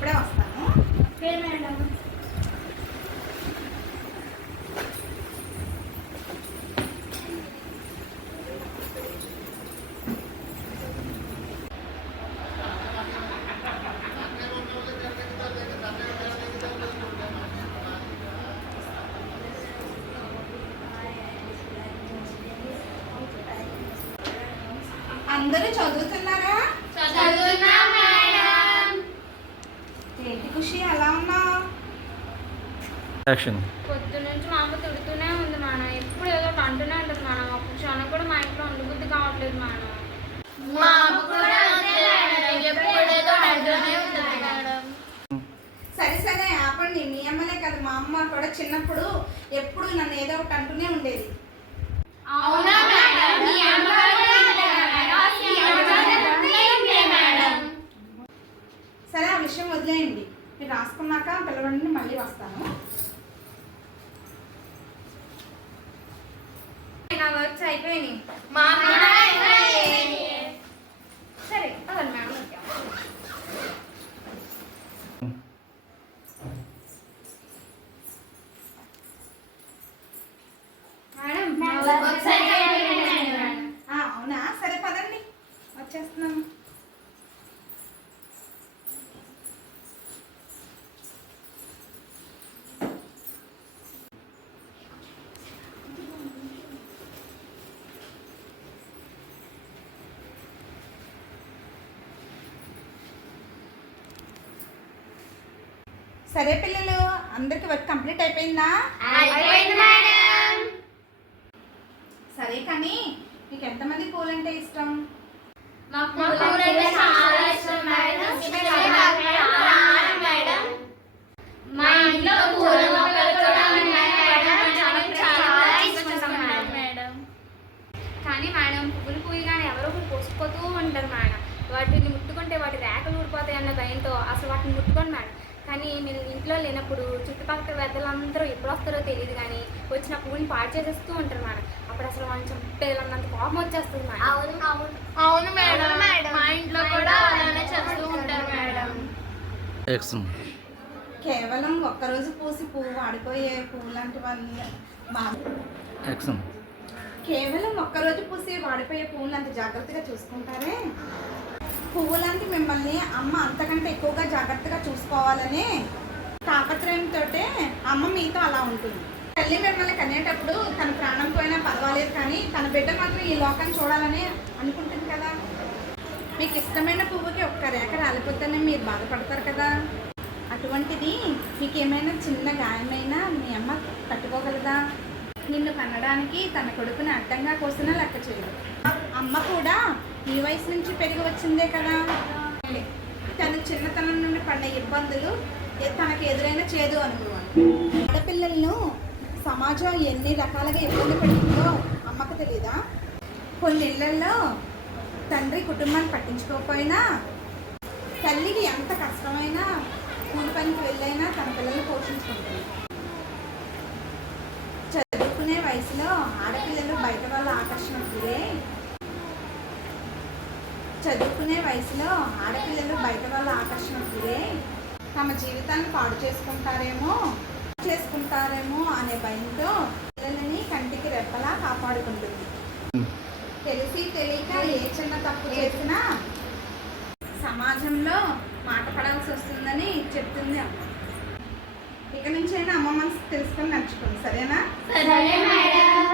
ఇప్పుడే వస్తాను. Okay madam. అందరూ చదువుతున్నారా? చదువుతున్నాం మేడం. ఏంటి ఖుషి అలా ఉన్నావు? పొద్దు నుంచి మా అమ్మ తిడుతూనే ఉంది మేడం. ఎప్పుడు ఏదో ఒకటి అంటూనే ఉంటుంది మేడం. ఒక క్షణం కూడా మా ఇంట్లో ఉండబుద్ధి కావట్లేదు మేడం. మా అమ్మ కూడా అంతే మేడం. ఎప్పుడు ఏదో ఒకటి అంటూనే ఉంటుంది మేడం. సరే సరే ఆపండి. మీ అమ్మనే కదా, మా అమ్మ కూడా చిన్నప్పుడు ఎప్పుడు నన్ను ఏదో ఒకటి అంటూనే ఉండేది. అవునా మేడం? మీ అమ్మ కూడా అంతే మేడం. సరే ఆ విషయం వదిలేయండి. మీరు రాసుకున్నాక పిల్లవాడిని మళ్ళీ వస్తాను. నా వర్క్స్ అయిపోయినాయి. సరే అదండి మేడం. అవునా, సరే పదండి వచ్చేస్తున్నాను. సరే పిల్లలు, అందరికి వర్క్ కంప్లీట్ అయిపోయిందా? అయిపోయింది మేడం. సరే కానీ మీకు ఎంతమంది పూలు అంటే ఇష్టం? మాకు పూలంటే చాలా ఇష్టం మేడం. మేడం మా ఇంట్లో పూల మొక్కలు కూడా ఉన్నాయి మేడం. చాలా ఇష్టం మేడం. కానీ మేడం పువ్వులు పూయగానే ఎవరో ఒకరు పోసిపోతూ ఉంటారు మేడం. వాటిని ముట్టుకుంటే వాటి రేఖలు ఊడిపోతాయి అన్న భయంతో అసలు వాటిని ముట్టుకోండి మేడం. కానీ మీరు ఇంట్లో లేనప్పుడు చుట్టుపక్కల పెద్దలందరూ ఎప్పుడు వస్తారో తెలియదు, కానీ వచ్చిన పువ్వుని పాడు చేసేస్తూ ఉంటారు మేడం. అప్పుడు అసలు మనం చంపేయాలన్నంత కోపం వచ్చేస్తుంది మేడం. అవును మేడం. మా ఇంట్లో కూడా అలానే చేస్తూ ఉంటారు మేడం. కేవలం ఒక్కరోజు పూసి పువ్వు వాడిపోయే పువ్వు లాంటి వాళ్ళు కేవలం ఒక్కరోజు పూసి వాడిపోయే పువ్వులు అంత జాగ్రత్తగా చూసుకుంటారే. పువ్వులాంటి మిమ్మల్ని అమ్మ అంతకంటే ఎక్కువగా జాగ్రత్తగా చూసుకోవాలని తాపత్రయంతో అమ్మ మీతో అలా ఉంటుంది. తల్లి మిమ్మల్ని కనేటప్పుడు తన ప్రాణం పోయినా పర్వాలేదు, కానీ తన బిడ్డ మాత్రం ఈ లోకాన్ని చూడాలని అనుకుంటుంది కదా. మీకు ఇష్టమైన పువ్వుకి ఒక్క రేఖ రాలిపోతేనే మీరు బాధపడతారు కదా. అటువంటిది మీకు ఏమైనా చిన్న గాయమైనా మీ అమ్మ తట్టుకోగలదా? నిన్ను కనడానికి తన కొడుకుని అడ్డంగా కోసినా లెక్క చేయదు. అమ్మ కూడా ఈ వయసు నుంచి పెరిగి వచ్చిందే కదా. తన చిన్నతనం నుండి పడిన ఇబ్బందులు తనకు ఎదురైన చేదు అనుభవం. ఆడపిల్లలను సమాజం ఎన్ని రకాలుగా ఇబ్బంది పడిందో అమ్మకు తెలీదా? కొన్ని ఇళ్లలో తండ్రి కుటుంబాన్ని పట్టించుకోకపోయినా తల్లికి ఎంత కష్టమైనా కూలి పనికి వెళ్ళైనా తన పిల్లల్ని పోషించుకుంటుంది. చదువుకునే వయసులో ఆడపిల్లలు బయట వాళ్ళ ఆకర్షణకు గురై తమ జీవితాన్ని పాడు చేసుకుంటారేమో అనే భయంతో పిల్లలని కంటికి రెప్పలా కాపాడుకుంటుంది. తెలిసి తెలియక ఏ చిన్న తప్పు చేసినా సమాజంలో మాట పడాల్సి వస్తుందని చెప్తుంది అమ్మ. ఇక నుంచైనా అమ్మ మనసు తెలుసుకొని నడుచుకోండి, సరేనా? సరే మేడం.